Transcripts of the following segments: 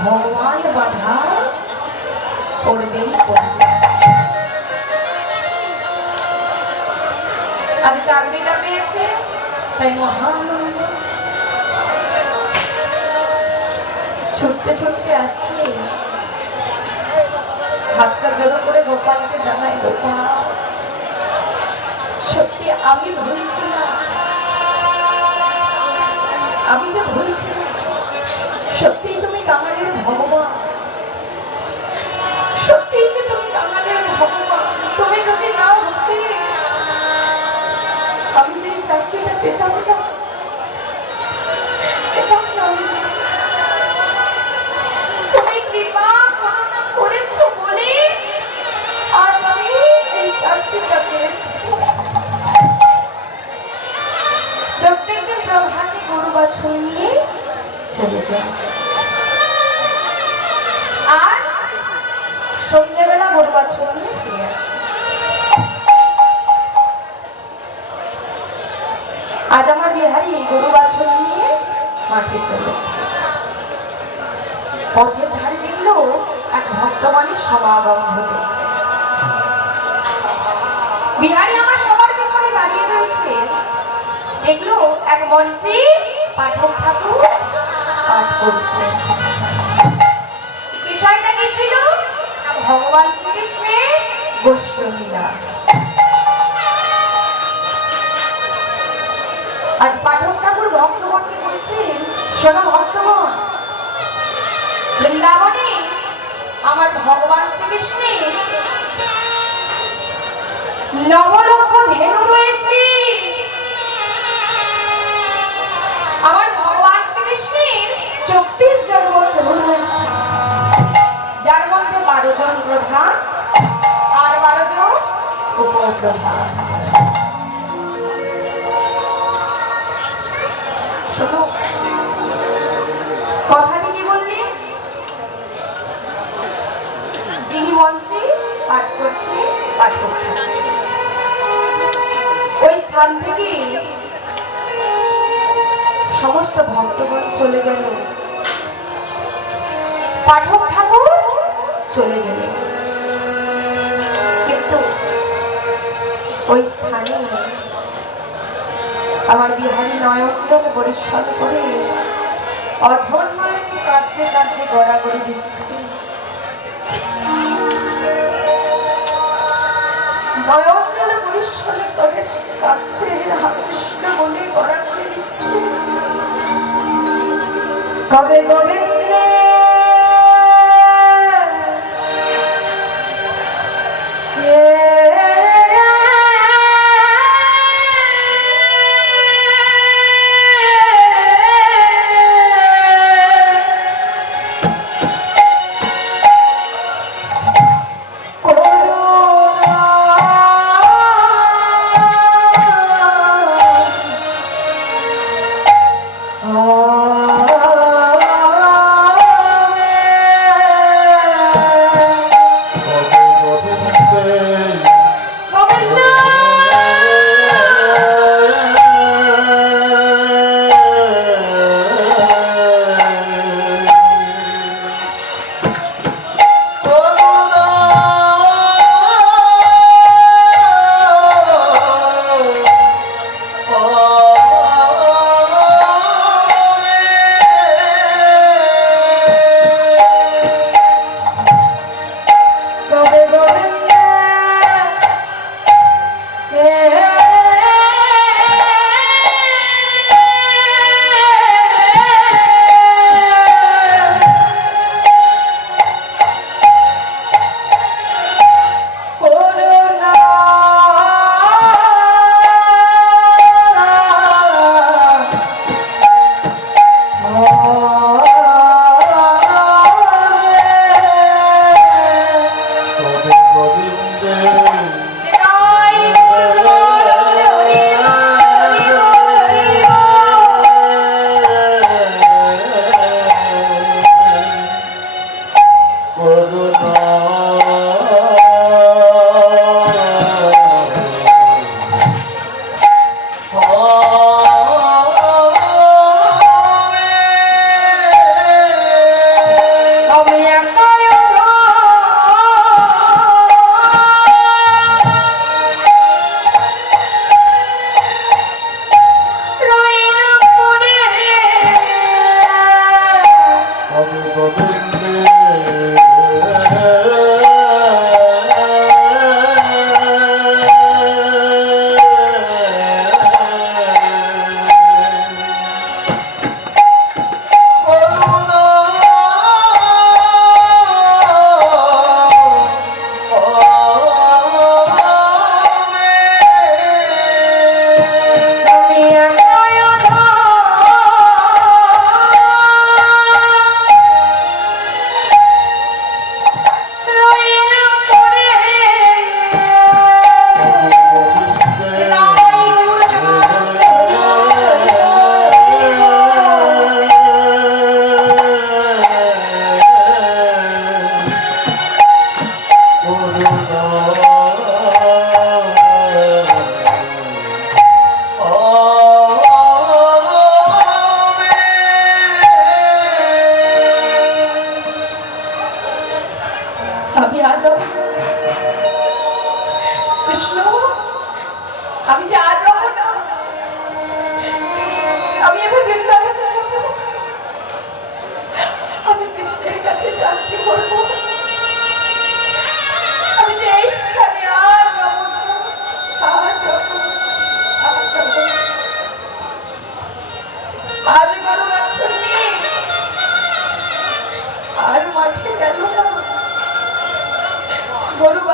ভগবান বাধা করবেই করবে। আর চাকরিটা পেয়েছে তাই মহানন্দ ছুটতে ছুটতে আসছে, হাতটা জোড়ো করে গোপালকে জানাই, গোপাল সত্যি আমি ভুলছি না, আমি যা ভুলছি না, সত্যি তুমি কাঙালের ভগবান, সত্যি যে তুমি কাঙালের ভগবান। তুমি যদি না হতে আমি যে চাকরিটা পেতাম না, তুমি কৃপা করুণা করেছো বলে আজ আমি এই চাকরিটা পেয়েছি। প্রত্যেকদিন প্রভাতে গরু বাছুর নিয়ে চলে যাই, আর সন্ধ্যেবেলা গরু বাছুর নিয়ে ফিরে আসি। আজ আমার বিহারি এই গরু বাছুর নিয়ে মাঠে চলেছে। পথের ধারে দেখলো এক ভক্তগণের সমাগম ঘটেছে। বিহারি আমার সবার পেছনে দাঁড়িয়ে রয়েছে, দেখলো এক মঞ্চে পাঠক ঠাকুর পাঠ করছে। বিষয়টা কি ছিল? ভগবান শ্রীকৃষ্ণের গোষ্ঠলীলা। আজ পাঠক ঠাকুর ভক্তগণকে বলছেন, শোনো ভক্তগণ, বৃন্দাবনে আমার ভগবান শ্রীকৃষ্ণের নবলক্ষ ধেনু রয়েছে। আমার ভগবান শ্রীকৃষ্ণের 24 জন বন্ধু রয়েছে, যার মধ্যে 12 জন প্রধান আর 12 জন উপপ্রধান। কথাটি কি বললি? যিনি মঞ্চে পাঠ করছে পাঠক, ওই স্থান থেকে সমস্ত ভক্তগণ চলে গেল, পাঠক ঠাকুর চলে গেল, কিন্তু ওই স্থানে আমার বিহারী নয়নকে পরিশ্রম করে অঝর মারছে, কাঁদতে কাঁদতে গড়াগড়ি দিচ্ছে। নয়নকে পরিশ্রম করে কাঁদছে, কৃষ্ণ বলে গড়াগড়ি দিচ্ছে। কবে গোবিন্দে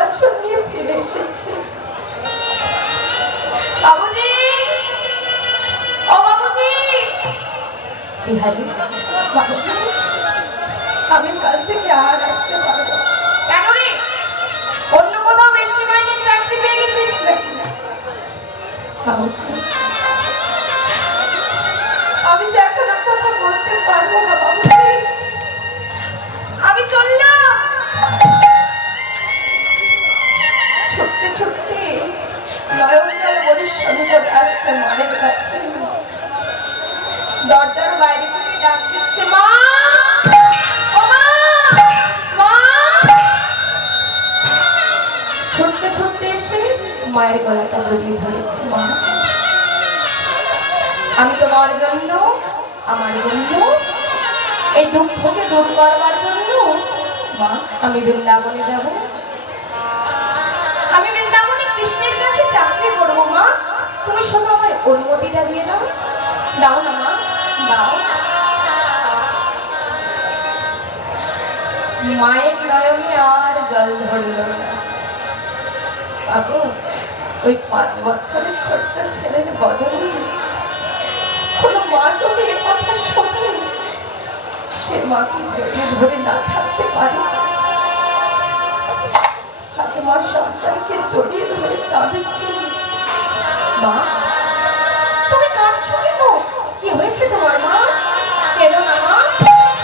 বছর নিয়ে ফিরে এসেছে। বাবুজি, ও বাবুজি, বিহারি, বাবুজি, আমি কাল থেকে আর আসতে পারবো। কেন রে, অন্য কোথাও বেশি মাইনে চাকরি পেয়ে গেছিস নাকি? বাবুজি, আমি তো এখন কথা বলতে পারবো না বাবুজি, আমি চললাম। ছুটতে ছুটতে নয়নকাল পরিশ্রম করে আসছে মায়ের কাছে। দরজার বাইরে থেকে ডাক দিচ্ছে, মা, ও মা, মা। ছুটতে ছুটতে এসে মায়ের গলাটা জড়িয়ে ধরেছে। মা, আমি তোমার জন্য, আমার জন্য, এই দুঃখকে দূর করবার জন্য মা আমি বৃন্দাবনে যাব। আমি বৃন্দাবনে কৃষ্ণের কাছে চাকরি করবো। মা, তুমি শুধু আমার অনুমতিটা দিয়ে দাও। দাও না মা, দাও। মায়ের নয়নে আর জল ধরল না। বাবু, ওই 5 বছরের ছোট্ট ছেলের বদলে কোনো মা চোখে এ কথা শোনে, সে মাকে জড়িয়ে ধরে না থাকতে পারে। আজ মা সন্তানকে জড়িয়ে ধরে কাঁদছে। মা, তুমি কাঁদছো কেন? কি হয়েছে তোমার মা? কেঁদো না মা,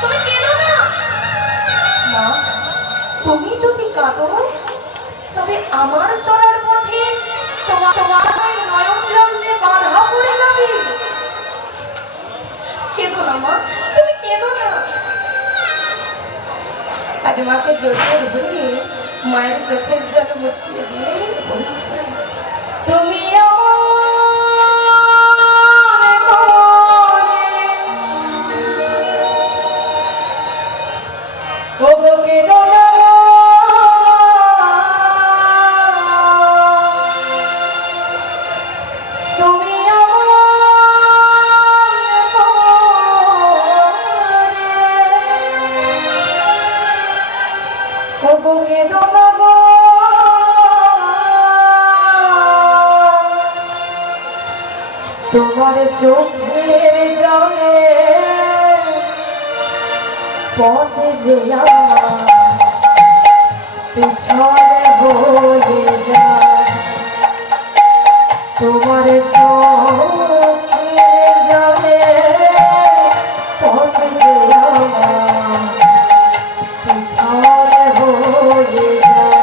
তুমি কেঁদো না। মা, তুমি যদি কাঁদো তবে আমার চলার পথে তোমার নয়ন জল যে বাধা পড়ে যাবে। কেঁদো না মা, তুমি কেঁদো না। আজ মাকে জড়িয়ে ধরে মায়ের চোখের জল মুছিয়ে দিয়ে বলছে, তুমি তোমার চোখের জলে পথে যে পিছনে বলে যায়। তোমার চোখের জলে পথে যে পিছনে বলে যায়।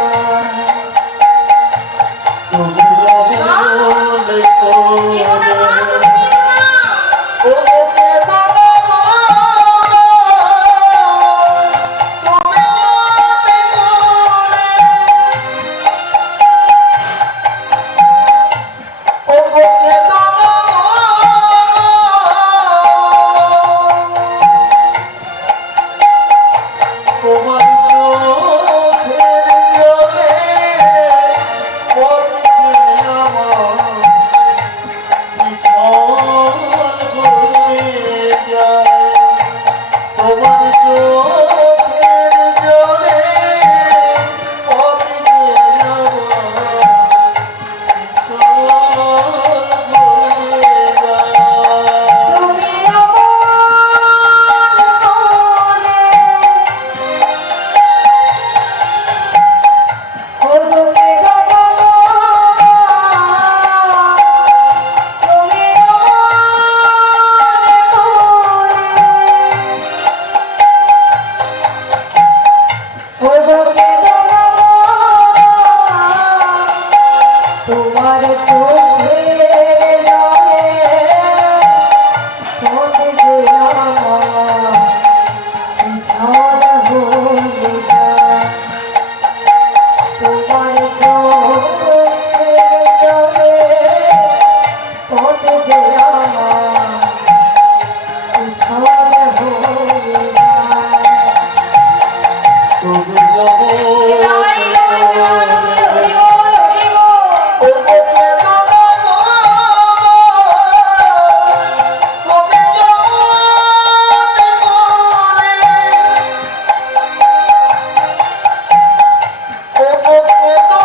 Oh,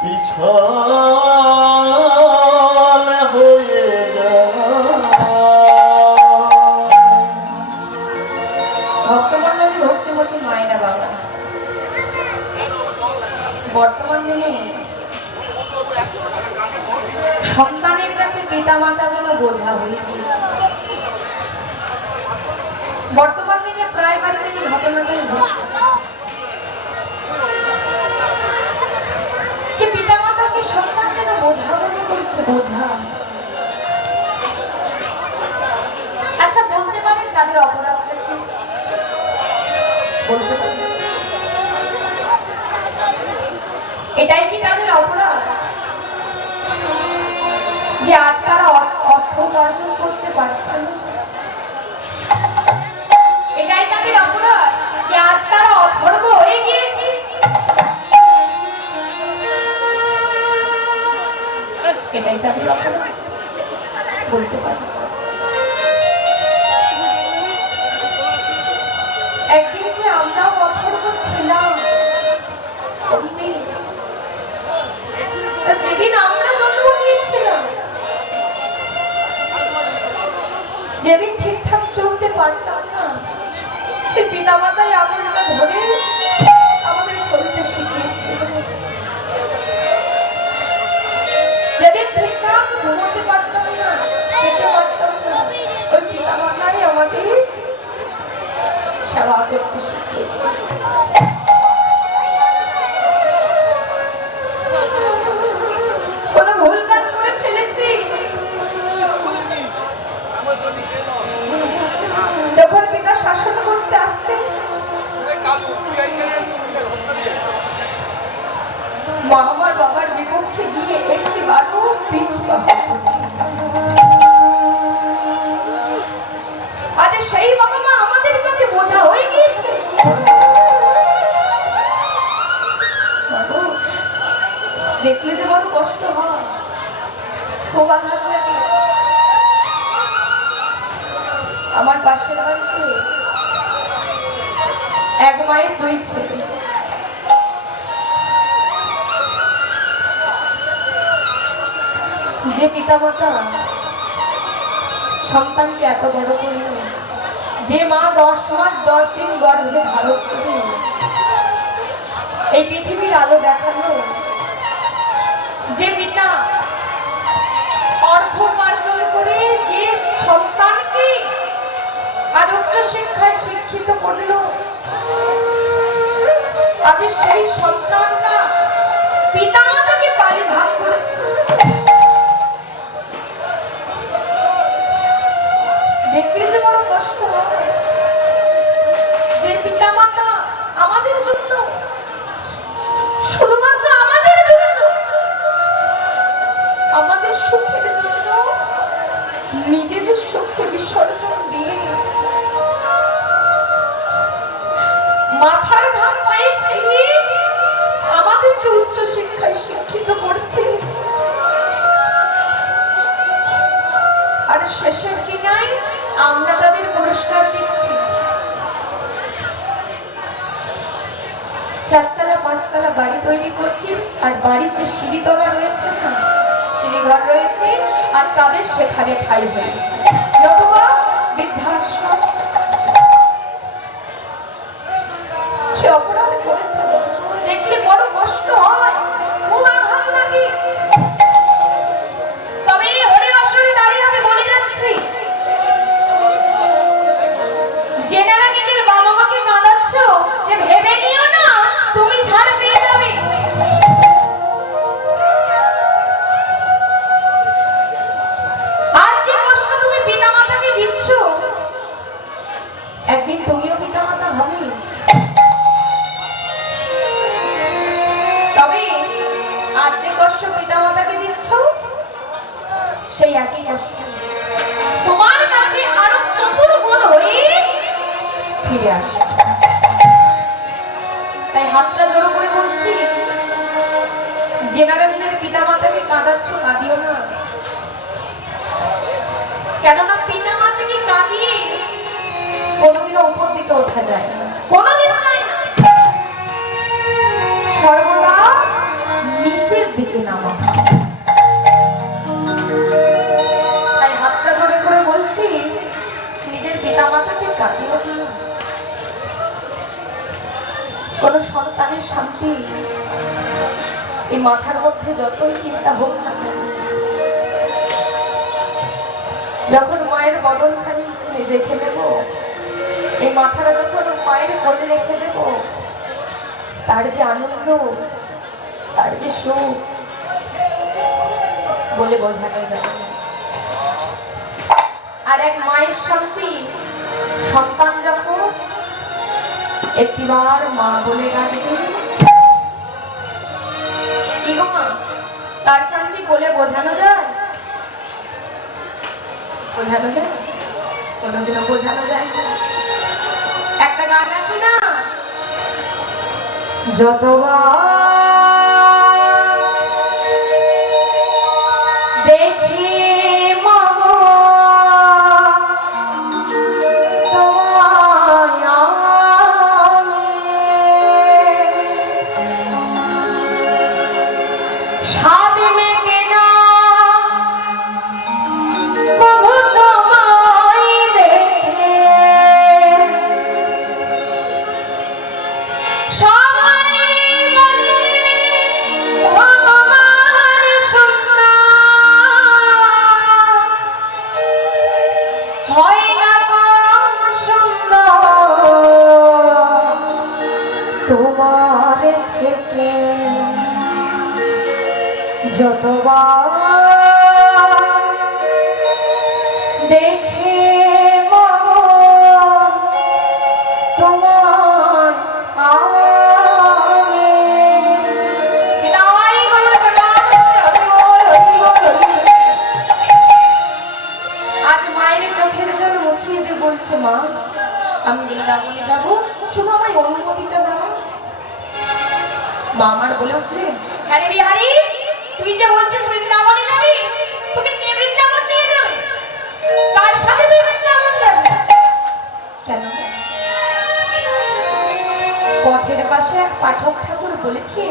পিছল হয়ে ভক্তমন্ডলী ভক্তিমতী মায়েরা বাবা, বর্তমান দিনে সন্তানের কাছে পিতামাতা যেন বোঝা হয়ে গিয়েছে। বর্তমান দিনে প্রায় বাড়িতে এই ঘটনাটাই ঘটছে। পিতামাতাকে সন্তান যেন বোঝা মনে করছে, বোঝা। আচ্ছা বলতে পারেন তাদের অপরাধটা কি? বলতে পারেন এটাই কি তাদের অপরাধ যে আজ তারা অর্থ উপার্জন করতে পারছে না? এটাই তাদের অপরাধ যে আজ তারা অথর্ব হয়ে গিয়েছে? এটাই তাদের অপরাধ বলতে পারি। একদিন যে আমরাও অথর্ব ছিলাম, যেদিন আমরা জন্ম নিয়েছিলাম, যেদিন ঠিকঠাক চলতে পারতাম না, পিতা মাতাই আমাদেরকে ধরে আমাদের চলতে শিখিয়েছিল। যেদিন ঠিকঠাক ঘুমোতে পারতাম না, খেতে পারতাম না, ওই পিতা মাতাই আমাদের সেবা করতে শিখিয়েছে। কোনো ভুল কাজ করে ফেলেছি, যখন পিতা শাসন করতে আসতে মা আমার বাবার বিপক্ষে গিয়ে একটিবারও পিছপা হতো। আজ সেই বাবা মা আমাদের কাছে বোঝা হয়ে গিয়েছে। দেখলে যে বড় কষ্ট হয়, খুব আঘাত লাগে। আমার পাশের বাড়িতে এক মায়ের দুই ছেলে, যে পিতামাতা সন্তানকে এত বড় করল, যে মা 10 মাস 10 দিন গর্ভে ধারণ করে এই পৃথিবীর আলো দেখালো, যে পিতা অর্থ উপার্জন করে যে সন্তানকে আজ উচ্চ শিক্ষায় শিক্ষিত করলো, আজ সেই সন্তানরা পিতা মাতাকে পালি ভাগ করেছে। দেখলে যে বড় কষ্ট হয়, যে পিতা মাতা আমাদের জন্য, শুধুমাত্র আমাদের জন্য, আমাদের সুখের জন্য নিজেদের সুখকে বিসর্জন দিয়ে মাথার ঘাম পায়ে ফেলে আমাদেরকে উচ্চ শিক্ষায় শিক্ষিত করছে। আর শেষের কি নাই, আমরা তাদের পুরস্কার দিচ্ছি। 4তলা 5তলা বাড়ি তৈরি করছি, আর বাড়ির যে সিঁড়িতলা রয়েছে না, সিঁড়িঘর রয়েছে, আজ তাদের সেখানে ঠাঁই হয়েছে, নতুবা বৃদ্ধাশ্রম। কি অপরাধ করেছে, দেখলে বড় কষ্ট হয়, খুব আঘাত লাগে। তবে এই হরিবাসরে দাঁড়িয়ে আমি বলে যাচ্ছি, যেনারা নিজের বাবা মাকে কাঁদাচ্ছ, যে ভেবে নিও না তুমি ছাড় পেয়ে যাবে। আজ যে কষ্ট তুমি পিতা মাতাকে দিচ্ছ, একদিন তুমিও পিতা মাতা হবে। তবে আজ যে কষ্ট পিতা মাতাকে দিচ্ছ, সেই একই কষ্ট তোমার কাছে আরো চতুর্গুণ হয়ে ফিরে আসে। তাই হাতটা জড়ো করে বলছি, যেনারা নিজের পিতা মাতাকে কাঁদাচ্ছ, কাঁদিও না। কেননা পিতা মাতাকে কাঁদিয়ে কোনোদিনও উপর দিকে ওঠা যায় না, কোনোদিনও যায় না। সর্বদা নিচে দিকে নামা। তাই হাতটা ধরে করে বলছি, নিজের পিতা মাতাকে কাঁদিও না। কোন সন্তানের শান্তি এই মাথার মধ্যে যতই চিন্তা হোক না, যখন মায়ের বদনখানি রেখে দেব, এই মাথাটা যখন মায়ের কোলে রেখে দেব, তার যে আনন্দ, তার যে সুখ বলে বোঝানো যাবে না। আর এক মায়ের শান্তি, সন্তান যখন একটিবার মা বলে ডাকবে, কি গো মা, তার শান্তি বলে বোঝানো যায়? বোঝানো যায়? কোনোদিনও বোঝানো যায় না। একটা গান আছে না, যতবার দেখি মাগো তোমায় আমি, সাত মেঘে না কভু তোমায় দেখে, সবাই বলে ভগবান সুন্দর, হয় না কম সুন্দর তোমার থেকে। যতবার দেখে মাগো তোমার আমি, আজ মায়ের চোখের জল মুছিয়ে দিয়ে বলছে, মা আমি বৃন্দাবনে যাব, শুধু আমার অনুমতিটা দাও। মা আমার বলে উঠলে, হ্যাঁ রে বিহারি, তুই যে বলছিস বৃন্দাবনে যাবি, তোকে কে বৃন্দাবন নিয়ে যাবে? কার সাথে তুই বৃন্দাবন যাবি? কেন? পথের পাশে এক পাঠক ঠাকুর বলেছে,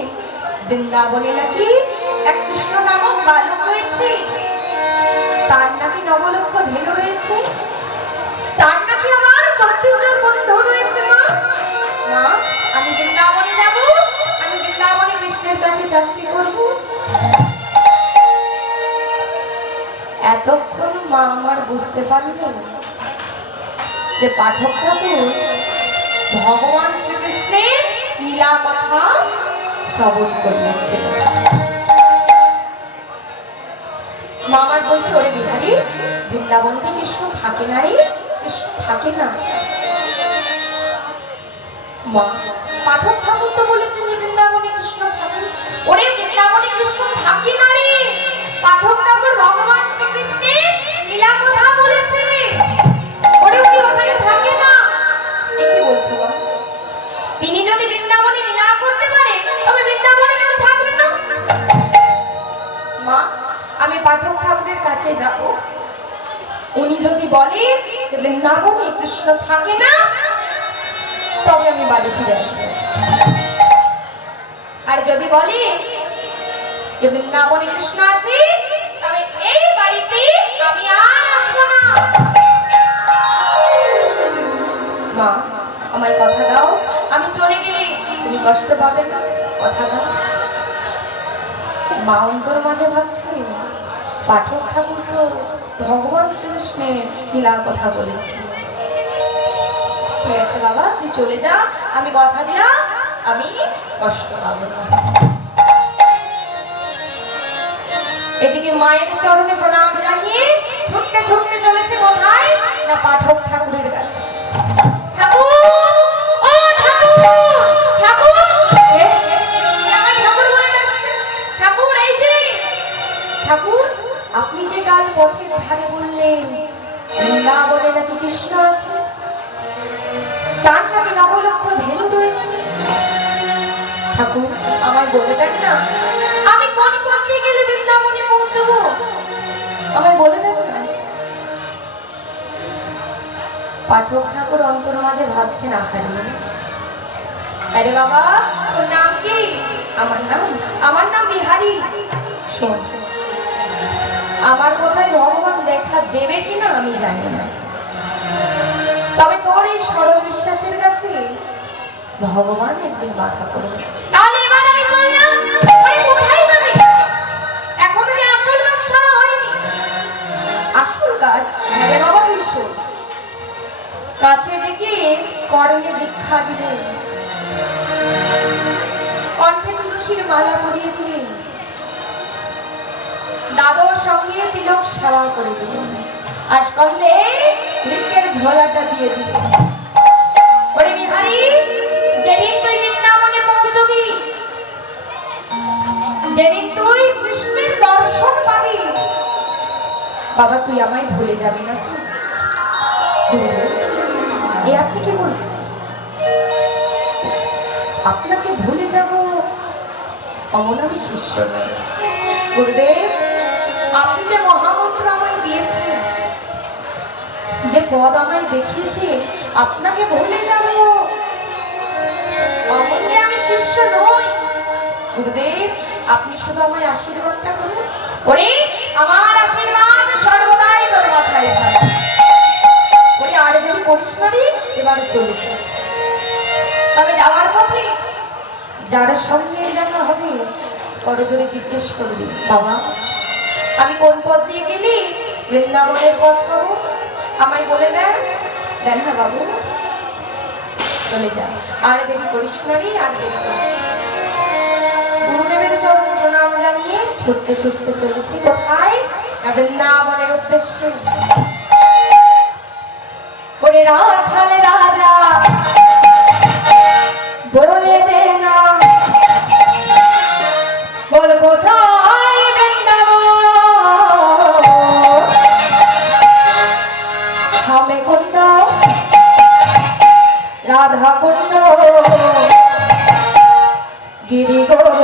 বৃন্দাবনে নাকি এক কৃষ্ণ নামক বালক রয়েছে, তার নাকি নবলক্ষ ধেনু রয়েছে, তার নাকি আমার 24 জন বন্ধু রয়েছে। মা মা আমি বৃন্দাবনে যাব, আমি বৃন্দাবনে কৃষ্ণের কাছে যাত্রা করব। এতক্ষণ মা আমার বুঝতে পারলেন যে পাঠক ঠাকুর ভগবান শ্রীকৃষ্ণের লীলা কথা শ্রবণ করিয়াছিল। মা আমার বলছে, ওরে বিহারী, বৃন্দাবনে যে কৃষ্ণ থাকে না রে, কৃষ্ণ থাকে না। মা পাঠক ঠাকুর তো বলেছেন যে বৃন্দাবনে কৃষ্ণ থাকে। ওরে বৃন্দাবনে কৃষ্ণ থাকে না রে, পাঠক ঠাকুর ভগবান শ্রীকৃষ্ণের লীলা কথা বলেছে। ওরে উনি ওখানে থাকে না। কি বলছো মা? তিনি যদি বৃন্দাবনে লীলা করতে পারে, তবে বৃন্দাবনে কেন থাকবে না? মা আমি পাঠক ঠাকুরের কাছে যাব, উনি যদি বলে যে বৃন্দাবনে কৃষ্ণ থাকে না, তবে আমি বাড়ি ফিরে আসবো। আর যদি বলে যে বৃন্দাবনে কৃষ্ণ আছে, তবে এই বাড়িতে আমি আর আসবো না। মা আমায় কথা দাও, আমি চলে গেলে তুমি কষ্ট পাবে না, কথা দাও। মা অন্তর মাঝে ভাবছে, পাঠক ঠাকুর তো ভগবান শ্রীকৃষ্ণের লীলার কথা বলেছে। ঠিক আছে বাবা, তুই চলে যা, আমি কথা দিলাম আমি কষ্ট পাবো না। এদিকে মায়ের চরণে প্রণাম জানিয়ে ছুটতে ছুটতে চলেছে কোথায় না, পাঠক ঠাকুরের কাছে। ঠাকুর, ও ঠাকুর, ঠাকুর, ঠাকুর বলে ডাকছে। ঠাকুর এই যে, ঠাকুর আপনি যে কাল পথের ধারে বললেন বৃন্দাবনে নাকি কৃষ্ণ আছে, তার নাকি নবলক্ষ ধেনু রয়েছে, ঠাকুর আমায় বলে দেন না, আমি কোন পথ দিয়ে গেলে বৃন্দাবনে পৌঁছবো, আমায় বলে দেন না। পাঠক ঠাকুর অন্তর মাঝে ভাবছেন, আরে বাবা তোর নাম কি? আমার নাম বিহারি। বিহারী শোন, আমার কোথায় ভগবান দেখা দেবে কিনা আমি জানি না, তবে তোর এই সরল বিশ্বাসের কাছে ভগবান একদিন বাধা করবে। তাহলে এবার আমি চললাম। কোথায় যাবে? এখনো যে আসল কাজ সারা হয়নি। আসল কাজ আরে বাবা বিষ্ণু কাছে ডেকে করণে দীক্ষা দিলেন, কণ্ঠে তুলসীর মালা পরিয়ে দিলেন, দাদর সঙ্গে তিলক সেবা করে দিলেন, আর স্কন্ধে লিকের ঝোলাটা দিয়ে দিলেন। ওরে বিহারী, যেদিন তুই বৃন্দাবনে পৌঁছবি, যেদিন তুই কৃষ্ণের দর্শন পাবি, বাবা তুই আমায় ভুলে যাবি না। এ আপনি কি বলছেন? আপনাকে ভুলে যাব অমন আমি শিষ্য নই। গুরুদেব, আপনি যে মহামন্ত্র আমায় দিয়েছেন, যে পদ আমায় দেখিয়েছে, আপনাকে ভুলে যাব অমন যে আমি শিষ্য নই। গুরুদেব, আপনি শুধু আমায় আশীর্বাদটা করুন। ওরে আমার আশীর্বাদ সর্বদাই তোর মাথায় থাকে। ওরে আর দেরি করিস না রে, এবারে চলে যা। তবে যাওয়ার পথে যার সঙ্গে দেখা হবে করজোরে জিজ্ঞেস করবি, বাবা আমি কোন পথ দিয়ে গেলি বৃন্দাবনের পথ পাবো? আমায় বলে দেন। দেন না বাবু, চলে যা, আর দেরি করিস না রে, আর দেরি করিস। গুরুদেবের চরণ প্রণাম জানিয়ে ছুটতে ছুটতে চলেছি কোথায়? না বৃন্দাবনের উদ্দেশ্যে। বলে রাখাল রাজা বলে দে না, বল কোথায় বৃন্দাবন, শ্যামে কুণ্ড রাধা কুণ্ড গিরি গোবিন্দ